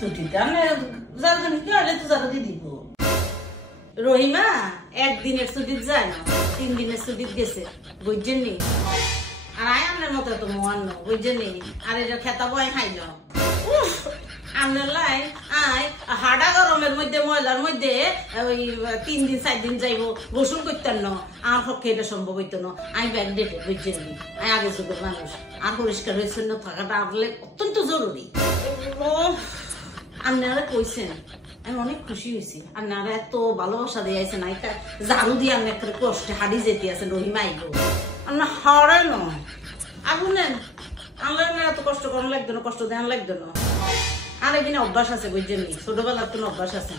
ছুটিতে আমি যার কি হলে তো যাবো দিব রহিমা একদিনের ছুটিতে যায় না 3 দিনের ছুটিতে গেছে বুঝছেন নি আর আয় আপনার মতো তো মহান বুঝছেন নি আর এটা খেতা বয় খাইল আপনার লাই আয় হাডা গরমের মধ্যে ময়লার মধ্যে ওই 3 দিন 4 দিন যাইব গোসল করতেন না আমার পক্ষে এটা সম্ভব হইতো না আমি ব্যাগ ডেটে বুঝছেন নি আমি আগে যুগের মানুষ আর পরিষ্কার পরিচ্ছন্ন থাকাটা আসলে অত্যন্ত জরুরি আপনারা কইছেন আমি অনেক খুশি হয়েছি আপনারা এত ভালোবাসা দিয়েছেন ঝাড়ু দিয়ে আমি একটা কষ্টে হাড়ি যেতে আছেন রহিমা আইব আপনার হারাই ন আগুনেন আমার এত কষ্ট করানো লাগতো না কষ্ট দেওয়ান লাগতো না আর একদিন অভ্যাস আছে বুঝছেন ছোটবেলার কোনো অভ্যাস আছে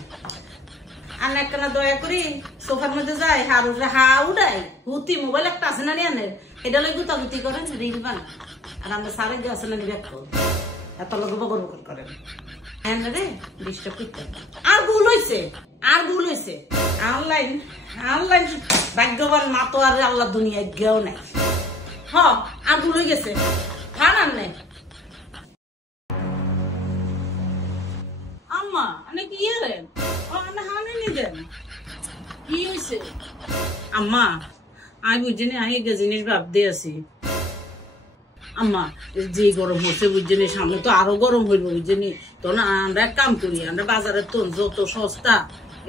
আর একখানা দয়া করি সোফার মধ্যে যায় হার উঠে হা উঠাই হুতি মোবাইল একটা আছে না নিয়ে এটা লই গুতাগুতি করেন রিল বান আর আমরা সারে দিয়ে আছে না ব্যাক এত লোক বকর বকর করেন হ্যাঁ রে ডিস্টার্ব করতেন আর ভুল হয়েছে অনলাইন ভাগ্যবান মা তো আর আল্লাহ দুনিয়ায় গেও নাই হ আর ভুল হয়ে গেছে খান আর নাই আম্মা আপনি কি এলেন আপনি হানি নিলেন কি হয়েছে আম্মা আমি বুঝিনি আমি একটা জিনিস ভাবতে আছি আম্মা যে গরম হচ্ছে বুঝছেনি সামনে তো আরো গরম হইব বুঝছেনি তো না আমরা এক কাম করি আমরা বাজারের তো যত সস্তা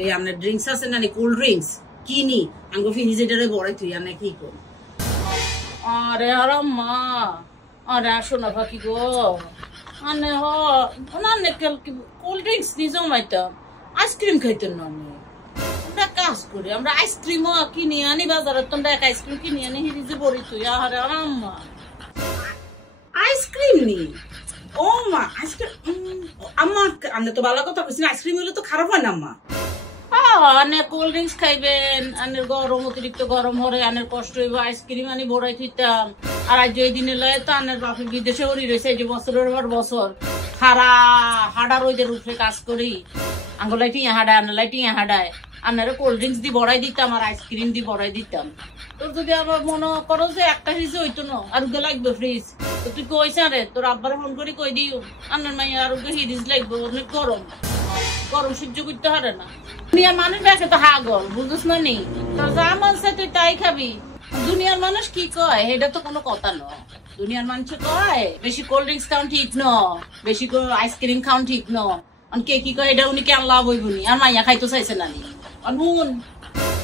এই আপনার ড্রিঙ্কস আছে না কোল্ড ড্রিঙ্কস কিনি আমি ফ্রিজেটারে বড়াই তুই আর কি করি আরে আর আম্মা আরে আসো না ফাঁকি গো আনে কোল্ড ড্রিঙ্কস নিয়ে জমাইতাম আইসক্রিম খাইতেন না আমি আমরা কাজ করি আমরা আইসক্রিমও কিনি আনি বাজারের তোমরা এক আইসক্রিম কিনি আনি ফ্রিজে বড়ি তুই আরে আর আম্মা আইসক্রিম নি ও মা আইসক্রিম আম্মা আমি তো ভালো কথা বলছি আইসক্রিম হলে তো খারাপ হয় না আম্মা আনে কোল্ড ড্রিঙ্কস খাইবেন আনের গরম অতিরিক্ত গরম হরে আনের কষ্ট হইব আইসক্রিম আনি বড়াই থইতাম আর আজ ওই দিনে লয় তো আনের বাপের বিদেশে ওরি রয়েছে যে বছরের পর বছর হাডা রোদের উপরে কাজ করি আঙ্গুলাই টিয়া হাডায় আনালাই টিয়া হাডায় আনারে কোল্ড ড্রিঙ্কস দিয়ে বড়াই দিতাম আর আইসক্রিম দিয়ে বড়াই দিতাম তোর যদি আবার মনে করো যে একটা ফ্রিজ হইতো না আর উগে লাগবে ফ্রিজ তো তুই কইস রে তোর আব্বার ফোন করে কই দিও আন্নার মাই আর উগে ফ্রিজ লাগবে অনেক গরম সহ্য করতে পারে না দুনিয়ার মানুষ দেখে তো হাগল বুঝছ না নি তোর যা মন চায় তুই তাই খাবি দুনিয়ার মানুষ কি কয় এটা তো কোনো কথা নয় দুনিয়ার মানুষ কয় বেশি কোল্ড ড্রিঙ্কস খাওয়ান ঠিক ন বেশি আইসক্রিম খাওয়ান ঠিক ন কে কি কয় এটা উনি কেন লাভ হইব নি আর মাইয়া খাইতে চাইছে না নি নুন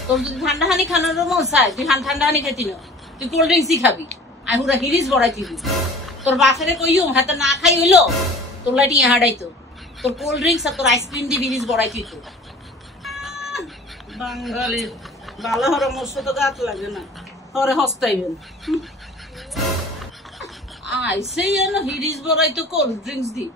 তোর যদি ঠান্ডা হানি খানোর মন চায় তুই ঠান্ডা হানি খাইতি না তুই কোল্ড ড্রিঙ্কসই খাবি আর পুরা হিরিজ বড়াই দিবি তোর বাসারে কইও হাতে না খাই হইলো তোর লাইটি হাঁটাইতো তোর কোল্ড ড্রিঙ্কস আর তোর আইসক্রিম দিয়ে হিরিজ বড়াই দিত বাঙালির ভালো হরে মোর সাথে গাত লাগে না হরে হস্তাইবেন আইসে হিরিজ বড়াই তো কোল্ড ড্রিঙ্কস দি